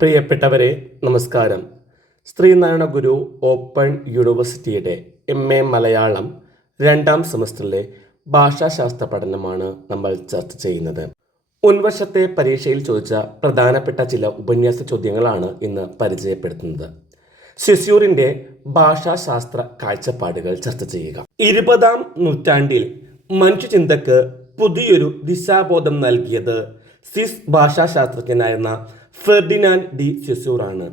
പ്രിയപ്പെട്ടവരെ, നമസ്കാരം. ശ്രീനാരായണ ഗുരു ഓപ്പൺ യൂണിവേഴ്സിറ്റിയുടെ MA മലയാളം 2ാം സെമസ്റ്ററിലെ ഭാഷാശാസ്ത്ര പഠനമാണ് നമ്മൾ ചർച്ച ചെയ്യുന്നത്. മുൻവർഷത്തെ പരീക്ഷയിൽ ചോദിച്ച പ്രധാനപ്പെട്ട ചില ഉപന്യാസ ചോദ്യങ്ങളാണ് ഇന്ന് പരിചയപ്പെടുത്തുന്നത്. സെസ്യൂറിൻ്റെ ഭാഷാശാസ്ത്ര കാഴ്ചപ്പാടുകൾ ചർച്ച ചെയ്യുക. 20ാം നൂറ്റാണ്ടിൽ മനുഷ്യചിന്തക്ക് പുതിയൊരു ദിശാബോധം നൽകിയത് സ്വിസ് ഭാഷാശാസ്ത്രജ്ഞനായിരുന്ന ഫെർഡിനാൻഡ് ഡി സെസ്യൂർ ആണ്.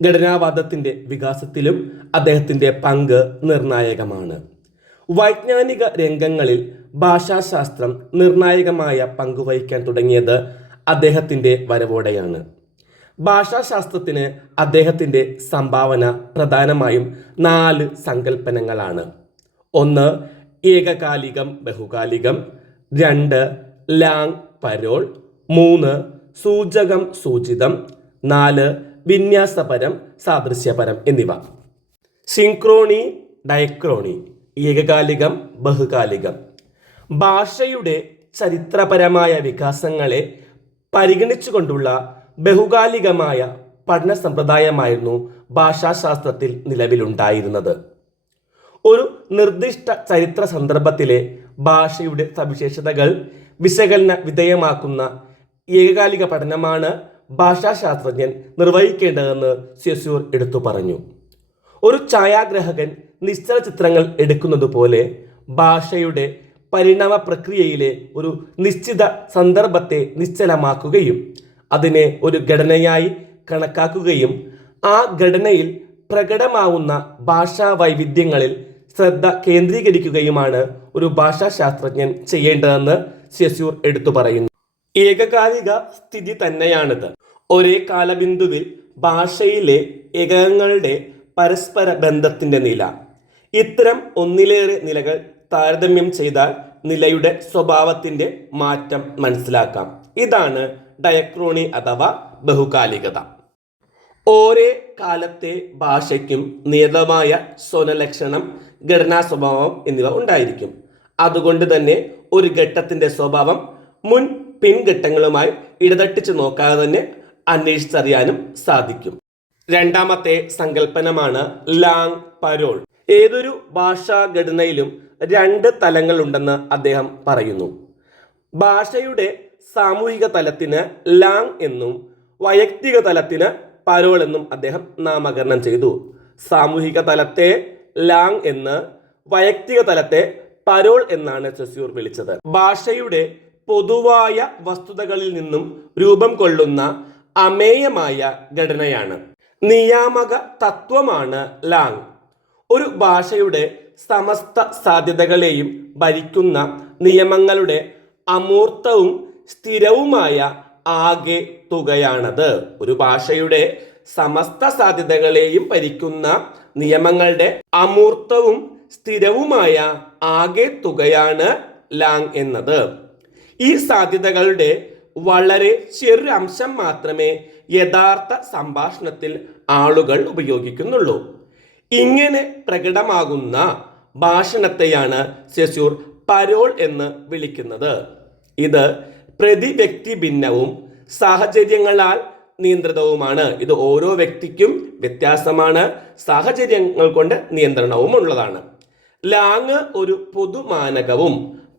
ഘടനാവാദത്തിൻ്റെ വികാസത്തിലും അദ്ദേഹത്തിൻ്റെ പങ്ക് നിർണായകമാണ്. വൈജ്ഞാനിക രംഗങ്ങളിൽ ഭാഷാശാസ്ത്രം നിർണായകമായ പങ്കുവഹിക്കാൻ തുടങ്ങിയത് അദ്ദേഹത്തിൻ്റെ വരവോടെയാണ്. ഭാഷാശാസ്ത്രത്തിന് അദ്ദേഹത്തിൻ്റെ സംഭാവന പ്രധാനമായും 4 സങ്കല്പനങ്ങളാണ്. 1. ഏകകാലികം ബഹുകാലികം. 2. Lang parole. 3. സൂചകം സൂചിതം. 4. വിന്യാസപരം സാദൃശ്യപരം എന്നിവ. സിൻക്രോണി, ഡയക്രോണി. ഏകകാലികം ബഹുകാലികം. ഭാഷയുടെ ചരിത്രപരമായ വികാസങ്ങളെ പരിഗണിച്ചുകൊണ്ടുള്ള ബഹുകാലികമായ പഠന സമ്പ്രദായമായിരുന്നു ഭാഷാശാസ്ത്രത്തിൽ നിലവിലുണ്ടായിരുന്നത്. ഒരു നിർദ്ദിഷ്ട ചരിത്ര സന്ദർഭത്തിലെ ഭാഷയുടെ സവിശേഷതകൾ വിശകലന വിധേയമാക്കുന്ന ഏകകാലിക പഠനമാണ് ഭാഷാശാസ്ത്രജ്ഞൻ നിർവഹിക്കേണ്ടതെന്ന് സെസ്യൂർ എടുത്തു പറഞ്ഞു. ഒരു ഛായാഗ്രാഹകൻ നിശ്ചല ചിത്രങ്ങൾ എടുക്കുന്നത് പോലെ ഭാഷയുടെ പരിണാമ പ്രക്രിയയിലെ ഒരു നിശ്ചിത സന്ദർഭത്തെ നിശ്ചലമാക്കുകയും അതിനെ ഒരു ഘടനയായി കണക്കാക്കുകയും ആ ഘടനയിൽ പ്രകടമാവുന്ന ഭാഷാ വൈവിധ്യങ്ങളിൽ ശ്രദ്ധ കേന്ദ്രീകരിക്കുകയുമാണ് ഒരു ഭാഷാശാസ്ത്രജ്ഞൻ ചെയ്യേണ്ടതെന്ന് സെസ്യൂർ എടുത്തു പറയുന്നു. ഏകകാലിക സ്ഥിതി തന്നെയാണിത്. ഒരേ കാലബിന്ദുവിൽ ഭാഷയിലെ ഏകകങ്ങളുടെ പരസ്പര ബന്ധത്തിൻ്റെ നില. ഇത്തരം ഒന്നിലേറെ നിലകൾ താരതമ്യം ചെയ്താൽ നിലയുടെ സ്വഭാവത്തിൻ്റെ മാറ്റം മനസ്സിലാക്കാം. ഇതാണ് ഡയക്രോണി അഥവാ ബഹുകാലികത. ഓരോ കാലത്തെ ഭാഷയ്ക്കും നിയതമായ സ്വനലക്ഷണം, ഘടനാ സ്വഭാവം എന്നിവ ഉണ്ടായിരിക്കും. അതുകൊണ്ട് തന്നെ ഒരു ഘട്ടത്തിൻ്റെ സ്വഭാവം മുൻ പിൻഘട്ടങ്ങളുമായി ഇടതട്ടിച്ച് നോക്കാതെ തന്നെ അന്വേഷിച്ചറിയാനും സാധിക്കും. 2ാമത്തെ സങ്കല്പനമാണ് ലാങ് പരോൾ. ഏതൊരു ഭാഷാഘടനയിലും 2 തലങ്ങളുണ്ടെന്ന് അദ്ദേഹം പറയുന്നു. ഭാഷയുടെ സാമൂഹിക തലത്തിന് ലാങ് എന്നും വൈയക്തിക തലത്തിന് പരോൾ എന്നും അദ്ദേഹം നാമകരണം ചെയ്തു. സാമൂഹിക തലത്തെ ലാങ് എന്ന്, വൈയക്തിക തലത്തെ പരോൾ എന്നാണ് സെസ്യൂർ വിളിച്ചത്. ഭാഷയുടെ പൊതുവായ വസ്തുതകളിൽ നിന്നും രൂപം കൊള്ളുന്ന അമേയമായ ഘടനയാണ്, നിയാമക തത്വമാണ് ലാങ്. ഒരു ഭാഷയുടെ സമസ്ത സാധ്യതകളെയും ഭരിക്കുന്ന നിയമങ്ങളുടെ അമൂർത്തവും സ്ഥിരവുമായ ആകെ തുകയാണത്. ഒരു ഭാഷയുടെ സമസ്ത സാധ്യതകളെയും ഭരിക്കുന്ന നിയമങ്ങളുടെ അമൂർത്തവും സ്ഥിരവുമായ ആകെ തുകയാണ് ലാങ് എന്നത്. ഈ സാധ്യതകളുടെ വളരെ ചെറിയ അംശം മാത്രമേ യഥാർത്ഥ സംഭാഷണത്തിൽ ആളുകൾ ഉപയോഗിക്കുന്നുള്ളൂ. ഇങ്ങനെ പ്രകടമാകുന്ന ഭാഷണത്തെയാണ് സെസ്യൂർ പരോൾ എന്ന് വിളിക്കുന്നത്. ഇത് പ്രതിവ്യക്തി ഭിന്നവും സാഹചര്യങ്ങളാൽ നിയന്ത്രിതവുമാണ്. ഇത് ഓരോ വ്യക്തിക്കും വ്യത്യാസമാണ്. സാഹചര്യങ്ങൾ കൊണ്ട് നിയന്ത്രണവും ഉള്ളതാണ്. ലാങ് ഒരു പൊതുമാനകവും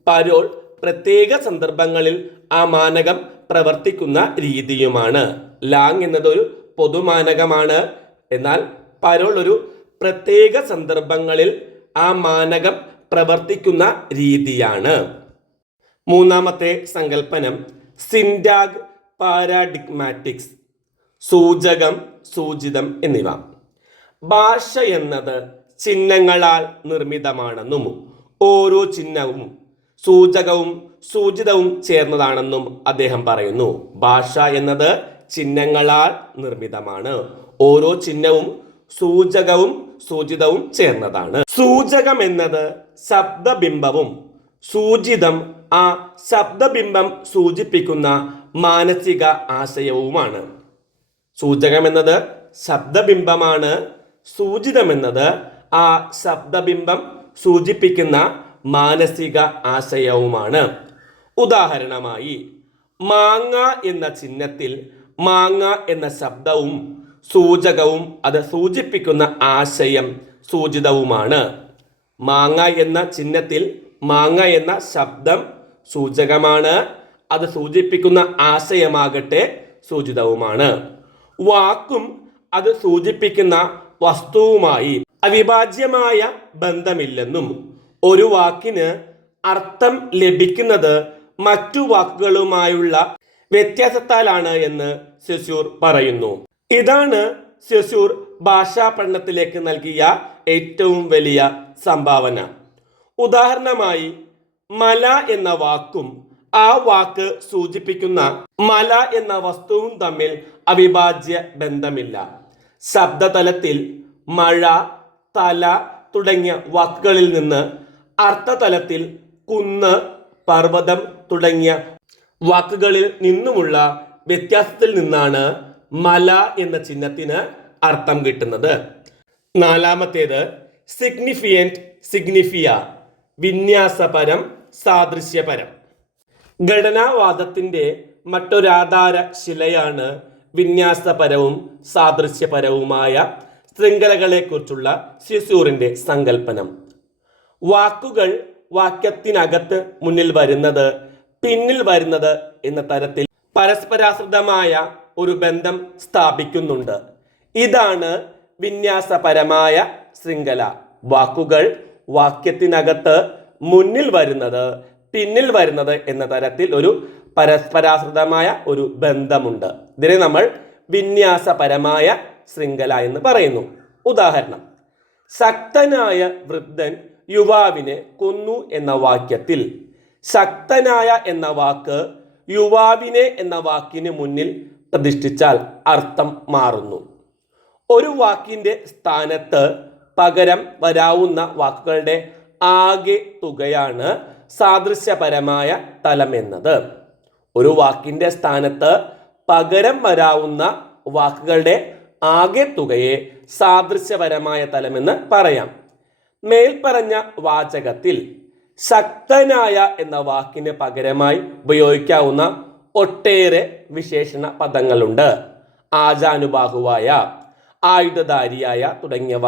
പരോൾ പ്രത്യേക സന്ദർഭങ്ങളിൽ ആ മാനകം പ്രവർത്തിക്കുന്ന രീതിയുമാണ്. ലാങ് എന്നതൊരു പൊതുമാനകമാണ്, എന്നാൽ പരോൾ ഒരു പ്രത്യേക സന്ദർഭങ്ങളിൽ ആ മാനകം പ്രവർത്തിക്കുന്ന രീതിയാണ്. 3ാമത്തെ സങ്കല്പനം സിൻഡാഗ് പാരാഡിഗ്മാറ്റിക്സ്. സൂചകം സൂചിതം എന്നിവ. ഭാഷ എന്നത് ചിഹ്നങ്ങളാൽ നിർമ്മിതമാണെന്നും ഓരോ ചിഹ്നവും സൂചകവും സൂചിതവും ചേർന്നതാണെന്നും അദ്ദേഹം പറയുന്നു. ഭാഷ എന്നത് ചിഹ്നങ്ങളാൽ നിർമ്മിതമാണ്. ഓരോ ചിഹ്നവും സൂചകവും സൂചിതവും ചേർന്നതാണ്. സൂചകം എന്നത് ശബ്ദബിംബവും സൂചിതം ആ ശബ്ദബിംബം സൂചിപ്പിക്കുന്ന മാനസിക ആശയവുമാണ്. സൂചകം എന്നത് ശബ്ദബിംബമാണ്. സൂചിതം എന്നത് ആ ശബ്ദബിംബം സൂചിപ്പിക്കുന്ന മാനസിക ആശയവുമാണ്. ഉദാഹരണമായി, മാങ്ങ എന്ന ചിഹ്നത്തിൽ മാങ്ങ എന്ന ശബ്ദവും സൂചകവും അത് സൂചിപ്പിക്കുന്ന ആശയം സൂചിതവുമാണ്. മാങ്ങ എന്ന ചിഹ്നത്തിൽ മാങ്ങ എന്ന ശബ്ദം സൂചകമാണ്, അത് സൂചിപ്പിക്കുന്ന ആശയമാകട്ടെ സൂചിതവുമാണ്. വാക്കും അത് സൂചിപ്പിക്കുന്ന വസ്തുവുമായി അവിഭാജ്യമായ ബന്ധമില്ലെന്നും ഒരു വാക്കിന് അർത്ഥം ലഭിക്കുന്നത് മറ്റു വാക്കുകളുമായുള്ള വ്യത്യാസത്താലാണ് എന്ന് സെസ്യൂർ പറയുന്നു. ഇതാണ് സെസ്യൂർ ഭാഷാ പഠനത്തിലേക്ക് നൽകിയ ഏറ്റവും വലിയ സംഭാവന. ഉദാഹരണമായി, മല എന്ന വാക്കും ആ വാക്ക് സൂചിപ്പിക്കുന്ന മല എന്ന വസ്തുവും തമ്മിൽ അവിഭാജ്യ ബന്ധമില്ല. ശബ്ദതലത്തിൽ മഴ, തല തുടങ്ങിയ വാക്കുകളിൽ നിന്ന് അർത്ഥതലത്തിൽ കുന്ന്, പർവ്വതം തുടങ്ങിയ വാക്കുകളിൽ നിന്നുമുള്ള വ്യത്യാസത്തിൽ നിന്നാണ് മല എന്ന ചിഹ്നത്തിന് അർത്ഥം കിട്ടുന്നത്. നാലാമത്തേത് സിഗ്നിഫിയന്റ്, സിഗ്നിഫിയ, വിന്യാസപരം, സാദൃശ്യപരം. ഘടനാവാദത്തിന്റെ മറ്റൊരാധാര ശിലയാണ് വിന്യാസപരവും സാദൃശ്യപരവുമായ ശൃംഖലകളെക്കുറിച്ചുള്ള സെസ്യൂറിന്റെ സങ്കല്പനം. വാക്കുകൾ വാക്യത്തിനകത്ത് മുന്നിൽ വരുന്നത്, പിന്നിൽ വരുന്നത് എന്ന തരത്തിൽ പരസ്പരാശ്രിതമായ ഒരു ബന്ധം സ്ഥാപിക്കുന്നുണ്ട്. ഇതാണ് വിന്യാസപരമായ ശൃംഖല. വാക്കുകൾ വാക്യത്തിനകത്ത് മുന്നിൽ വരുന്നത്, പിന്നിൽ വരുന്നത് എന്ന തരത്തിൽ ഒരു പരസ്പരാശ്രിതമായ ഒരു ബന്ധമുണ്ട്. ഇതിനെ നമ്മൾ വിന്യാസപരമായ ശൃംഖല എന്ന് പറയുന്നു. ഉദാഹരണം, ശക്തനായ വൃദ്ധൻ യുവാവിനെ കൊന്നു എന്ന വാക്യത്തിൽ ശക്തനായ എന്ന വാക്ക് യുവാവിനെ എന്ന വാക്കിന് മുന്നിൽ പ്രതിഷ്ഠിച്ചാൽ അർത്ഥം മാറുന്നു. ഒരു വാക്കിന്റെ സ്ഥാനത്ത് പകരം വരാവുന്ന വാക്കുകളുടെ ആകെ തുകയാണ് സാദൃശ്യപരമായ തലം എന്നത്. ഒരു വാക്കിന്റെ സ്ഥാനത്ത് പകരം വരാവുന്ന വാക്കുകളുടെ ആകെ തുകയെ സാദൃശ്യപരമായ തലമെന്ന് പറയാം. മേൽപ്പറഞ്ഞ വാചകത്തിൽ ശക്തനായ എന്ന വാക്കിന് പകരമായി ഉപയോഗിക്കാവുന്ന ഒട്ടേറെ വിശേഷണ പദങ്ങളുണ്ട്. ആജാനുബാഹുവായ, ആയുധധാരിയായ തുടങ്ങിയവ.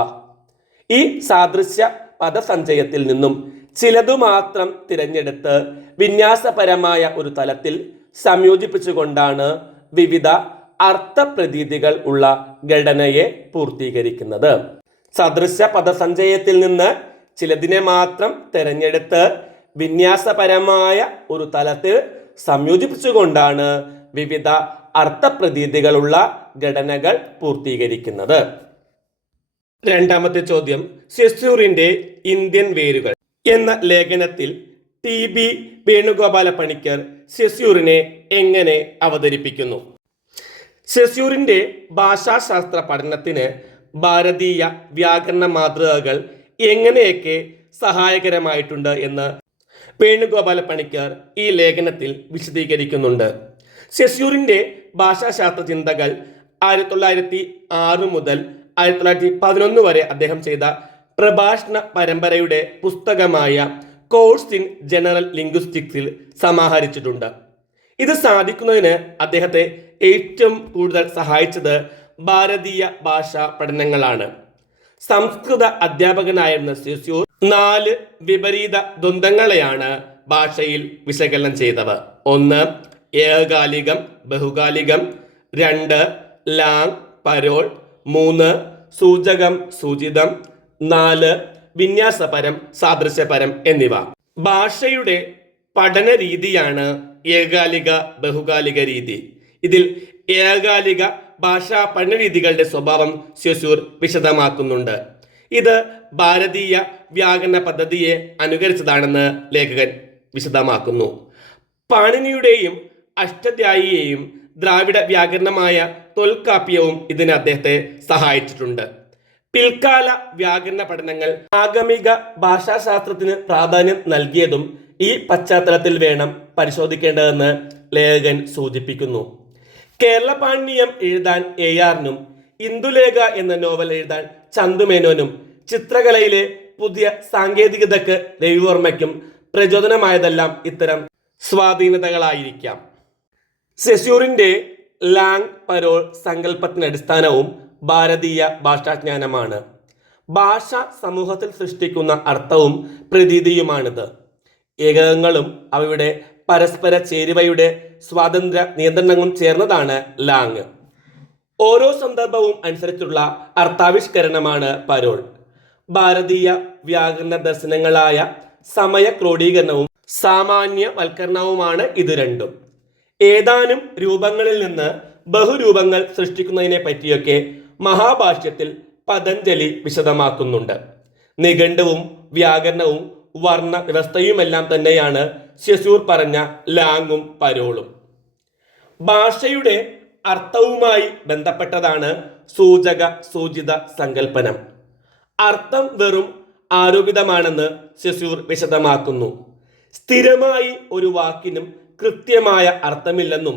ഈ സാദൃശ്യ പദസഞ്ചയത്തിൽ നിന്നും ചിലതു മാത്രം തിരഞ്ഞെടുത്ത് വിന്യാസപരമായ ഒരു തലത്തിൽ സംയോജിപ്പിച്ചുകൊണ്ടാണ് വിവിധ അർത്ഥപ്രതീതികൾ ഉള്ള ഘടനയെ പൂർത്തീകരിക്കുന്നത്. സദൃശ്യ പദസഞ്ചയത്തിൽ നിന്ന് ചിലതിനെ മാത്രം തിരഞ്ഞെടുത്ത് വിന്യാസപരമായ ഒരു തലത്തിൽ സംയോജിപ്പിച്ചുകൊണ്ടാണ് വിവിധ അർത്ഥപ്രതീതികളുള്ള ഘടനകൾ പൂർത്തീകരിക്കുന്നത്. രണ്ടാമത്തെ ചോദ്യം, സെസ്യൂറിന്റെ ഇന്ത്യൻ വേരുകൾ എന്ന ലേഖനത്തിൽ TB വേണുഗോപാല പണിക്കർ സെസ്യൂറിനെ എങ്ങനെ അവതരിപ്പിക്കുന്നു? സെസ്യൂറിന്റെ ഭാഷാശാസ്ത്ര പഠനത്തിന് ഭാരതീയ വ്യാകരണ മാതൃകകൾ എങ്ങനെയൊക്കെ സഹായകരമായിട്ടുണ്ട് എന്ന് വേണുഗോപാല പണിക്കർ ഈ ലേഖനത്തിൽ വിശദീകരിക്കുന്നുണ്ട്. സെസ്യൂറിന്റെ ഭാഷാശാസ്ത്ര ചിന്തകൾ 1906 മുതൽ 1911 വരെ അദ്ദേഹം ചെയ്ത പ്രഭാഷണ പരമ്പരയുടെ പുസ്തകമായ കോഴ്സ് ഇൻ ജനറൽ ലിംഗ്വിസ്റ്റിക്സിൽ സമാഹരിച്ചിട്ടുണ്ട്. ഇത് സാധിക്കുന്നതിന് അദ്ദേഹത്തെ ഏറ്റവും കൂടുതൽ സഹായിച്ചത് ഭാരതീയ ഭാഷാ പഠനങ്ങളാണ്. സംസ്കൃത അധ്യാപകനായിരുന്ന സെസ്യൂർ 4 വിപരീത ദ്വന്ദ്ങ്ങളെയാണ് ഭാഷയിൽ വിശകലനം ചെയ്തത്. 1 ഏകകാലികം ബഹുകാലികം, 2 ലാങ് പരോൾ, 3 സൂചകം സൂചിതം, 4 വിന്യാസപരം സാദൃശ്യപരം എന്നിവ. ഭാഷയുടെ പഠന രീതിയാണ് ഏകകാലിക ബഹുകാലിക രീതി. ഇതിൽ ഏകകാലിക ഭാഷാ പഠന രീതികളുടെ സ്വഭാവം സെസ്യൂർ വിശദമാക്കുന്നുണ്ട്. ഇത് ഭാരതീയ വ്യാകരണ പദ്ധതിയെ അനുകരിച്ചതാണെന്ന് ലേഖകൻ വിശദമാക്കുന്നു. പാണിനിയുടെയും അഷ്ടധ്യായിയെയും ദ്രാവിഡ വ്യാകരണമായ തൊൽക്കാപ്യവും ഇതിന് അദ്ദേഹത്തെ സഹായിച്ചിട്ടുണ്ട്. പിൽക്കാല വ്യാകരണ പഠനങ്ങൾ ആഗമിക ഭാഷാശാസ്ത്രത്തിന് പ്രാധാന്യം നൽകിയതും ഈ പശ്ചാത്തലത്തിൽ വേണം പരിശോധിക്കേണ്ടതെന്ന് ലേഖകൻ സൂചിപ്പിക്കുന്നു. കേരള പാണ്ഡിയം എഴുതാൻ AR-നും ഇന്ദുലേഖ എന്ന നോവൽ എഴുതാൻ ചന്തുമേനോനും ചിത്രകലയിലെ പുതിയ സാങ്കേതികതയ്ക്ക് രവിവർമ്മയ്ക്കും പ്രചോദനമായതെല്ലാം ഇത്തരം സ്വാധീനതകളായിരിക്കാം. സെസ്യൂറിന്റെ ലാങ് പരോൾ സങ്കല്പത്തിന് അടിസ്ഥാനവും ഭാരതീയ ഭാഷാജ്ഞാനമാണ്. ഭാഷ സമൂഹത്തിൽ സൃഷ്ടിക്കുന്ന അർത്ഥവും പ്രതീതിയുമാണിത്. ഏകകങ്ങളും അവയുടെ പരസ്പര ചേരുവയുടെ സ്വാതന്ത്ര്യ നിയന്ത്രണങ്ങളും ചേർന്നതാണ് ലാങ്. ഓരോ സന്ദർഭവും അനുസരിച്ചുള്ള അർത്ഥാവിഷ്കരണമാണ് പരോൾ. ഭാരതീയ വ്യാകരണ ദർശനങ്ങളായ സമയ ക്രോഡീകരണവും സാമാന്യവൽക്കരണവുമാണ് ഇത് രണ്ടും. ഏതാനും രൂപങ്ങളിൽ നിന്ന് ബഹുരൂപങ്ങൾ സൃഷ്ടിക്കുന്നതിനെ പറ്റിയൊക്കെ മഹാഭാഷ്യത്തിൽ പതഞ്ജലി വിശദമാക്കുന്നുണ്ട്. നിഘണ്ടുവും വ്യാകരണവും വർണ്ണ വ്യവസ്ഥയുമെല്ലാം തന്നെയാണ് ശശൂർ പറഞ്ഞ ലാങ്ങും പരോളും. ഭാഷയുടെ അർത്ഥവുമായി ബന്ധപ്പെട്ടതാണ് സൂചക സൂചിത സങ്കല്പനം. അർത്ഥം വെറും ആരോപിതമാണെന്ന് ശശൂർ വിശദമാക്കുന്നു. സ്ഥിരമായി ഒരു വാക്കിനും കൃത്യമായ അർത്ഥമില്ലെന്നും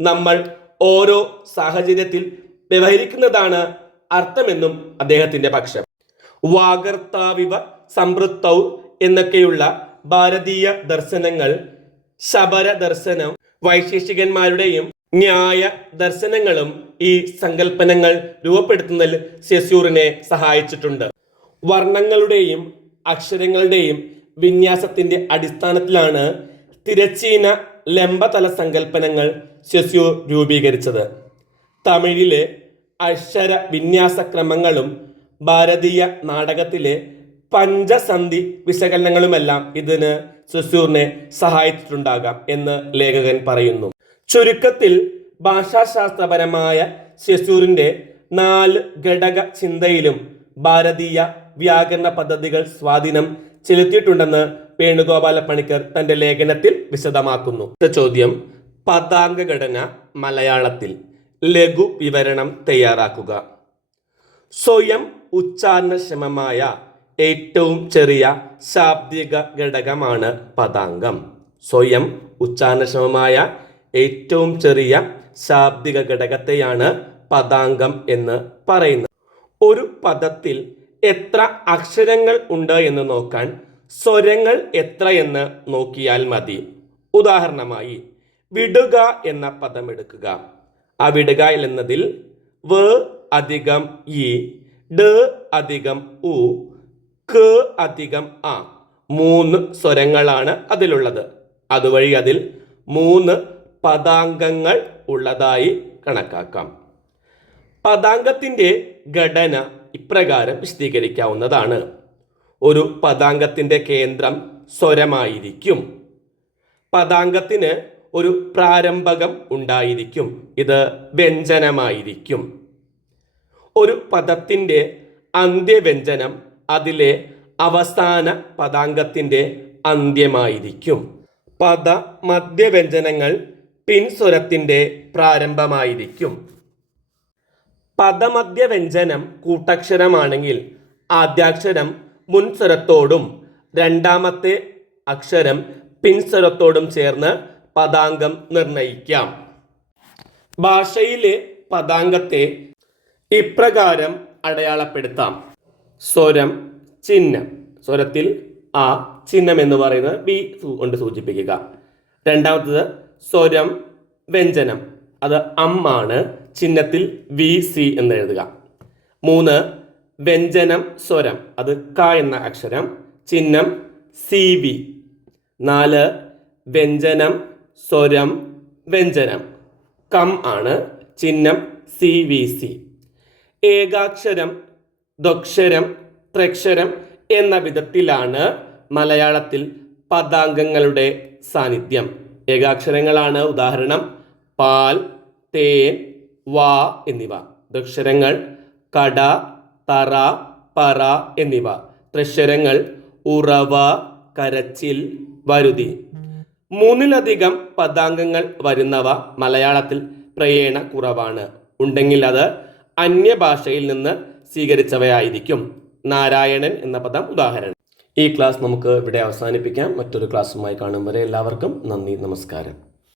നമ്മൾ ഓരോ സാഹചര്യത്തിൽ വ്യവഹരിക്കുന്നതാണ് അർത്ഥമെന്നും അദ്ദേഹത്തിന്റെ പക്ഷം. വാഗർത്താവിവ സംപൃക്തൗ എന്നൊക്കെയുള്ള ഭാരതീയ ദർശനങ്ങൾ ശബര ദർശനം വൈശേഷികന്മാരുടെയും ന്യായ ദർശനങ്ങളും ഈ സങ്കല്പനങ്ങൾ രൂപപ്പെടുത്തുന്നതിൽ ശശൂറിനെ സഹായിച്ചിട്ടുണ്ട്. വർണ്ണങ്ങളുടെയും അക്ഷരങ്ങളുടെയും വിന്യാസത്തിന്റെ അടിസ്ഥാനത്തിലാണ് തിരച്ചീന ലംബതല സങ്കല്പനങ്ങൾ ശശൂർ രൂപീകരിച്ചത്. തമിഴിലെ അക്ഷര വിന്യാസക്രമങ്ങളും ഭാരതീയ നാടകത്തിലെ പഞ്ചസന്ധി വിശകലനങ്ങളുമെല്ലാം ഇതിന് ശശൂറിനെ സഹായിച്ചിട്ടുണ്ടാകാം എന്ന് ലേഖകൻ പറയുന്നു. ചുരുക്കത്തിൽ ഭാഷാശാസ്ത്രപരമായ ശശൂറിന്റെ 4 ഘടക ചിന്തയിലും ഭാരതീയ വ്യാകരണ പദ്ധതികൾ സ്വാധീനം ചെലുത്തിയിട്ടുണ്ടെന്ന് വേണുഗോപാല പണിക്കർ തന്റെ ലേഖനത്തിൽ വിശദമാക്കുന്നു. ചോദ്യം: പദാംഗ ഘടന മലയാളത്തിൽ ലഘു വിവരണം തയ്യാറാക്കുക. സ്വയം ഉച്ചാരണക്ഷമമായ ഏറ്റവും ചെറിയ ശാബ്ദിക ഘടകമാണ് പദാംഗം. സ്വയം ഉച്ചാരണക്ഷമമായ ഏറ്റവും ചെറിയ ശാബ്ദിക ഘടകത്തെയാണ് പദാംഗം എന്ന് പറയുന്നത്. ഒരു പദത്തിൽ എത്ര അക്ഷരങ്ങൾ ഉണ്ട് എന്ന് നോക്കാൻ സ്വരങ്ങൾ എത്ര എന്ന് നോക്കിയാൽ മതി. ഉദാഹരണമായി വിടുക എന്ന പദം എടുക്കുക. ആ വിടുക എന്നതിൽ വ അധികം ഇ, ഡ അധികം ഉ, ക അധികം ആ 3 സ്വരങ്ങളാണ് അതിലുള്ളത്. അതുവഴി അതിൽ 3 പദാംഗങ്ങൾ ഉള്ളതായി കണക്കാക്കാം. പദാംഗത്തിന്റെ ഘടന ഇപ്രകാരം വിശദീകരിക്കാവുന്നതാണ്. ഒരു പദാംഗത്തിന്റെ കേന്ദ്രം സ്വരമായിരിക്കും. പദാംഗത്തിന് ഒരു പ്രാരംഭകം ഉണ്ടായിരിക്കും. ഇത് വ്യഞ്ജനമായിരിക്കും. ഒരു പദത്തിന്റെ അന്ത്യവ്യഞ്ജനം അതിലെ അവസാന പദാംഗത്തിന്റെ അന്ത്യമായിരിക്കും. പദ മധ്യവ്യഞ്ജനങ്ങൾ പിൻസ്വരത്തിന്റെ പ്രാരംഭമായിരിക്കും. പദമധ്യവ്യഞ്ജനം കൂട്ടക്ഷരമാണെങ്കിൽ ആദ്യാക്ഷരം മുൻസ്വരത്തോടും രണ്ടാമത്തെ അക്ഷരം പിൻസ്വരത്തോടും ചേർന്ന് പദാംഗം നിർണയിക്കാം. ഭാഷയിലെ പദാംഗത്തെ ഇപ്രകാരം അടയാളപ്പെടുത്താം. സ്വരം, ചിഹ്നം. സ്വരത്തിൽ ആ, ചിഹ്നം എന്ന് പറയുന്നത് ബി കൊണ്ട് സൂചിപ്പിക്കുക. രണ്ടാമത്തത് സ്വരം, വ്യഞ്ജനം, അത് അം ആണ്. ചിഹ്നത്തിൽ വി സി എന്ന് എഴുതുക. 3 വ്യഞ്ജനം സ്വരം, അത് ക എന്ന അക്ഷരം, ചിഹ്നം സി വി. 4 വ്യഞ്ജനം സ്വരം വ്യഞ്ജനം, കം ആണ്, ചിഹ്നം സി വി സി. ഏകാക്ഷരം, ദ്വക്ഷരം, ത്രക്ഷരം എന്ന വിധത്തിലാണ് മലയാളത്തിൽ പദാംഗങ്ങളുടെ സാന്നിധ്യം. ഏകാക്ഷരങ്ങളാണ് ഉദാഹരണം പാൽ, തേൻ, വാ എന്നിവ. ദ്വക്ഷരങ്ങൾ കട, തറ, പറ എന്നിവ. ത്രക്ഷരങ്ങൾ ഉറവ, കരച്ചിൽ, വരുതി. 3-ലധികം പദാംഗങ്ങൾ വരുന്നവ മലയാളത്തിൽ പ്രയേണ കുറവാണ്. ഉണ്ടെങ്കിൽ അത് അന്യഭാഷയിൽ നിന്ന് സ്വീകരിച്ചവയായിരിക്കും. നാരായണൻ എന്ന പദം ഉദാഹരണം. ഈ ക്ലാസ് നമുക്ക് ഇവിടെ അവസാനിപ്പിക്കാം. മറ്റൊരു ക്ലാസ്സുമായി കാണും വരെ എല്ലാവർക്കും നന്ദി, നമസ്കാരം.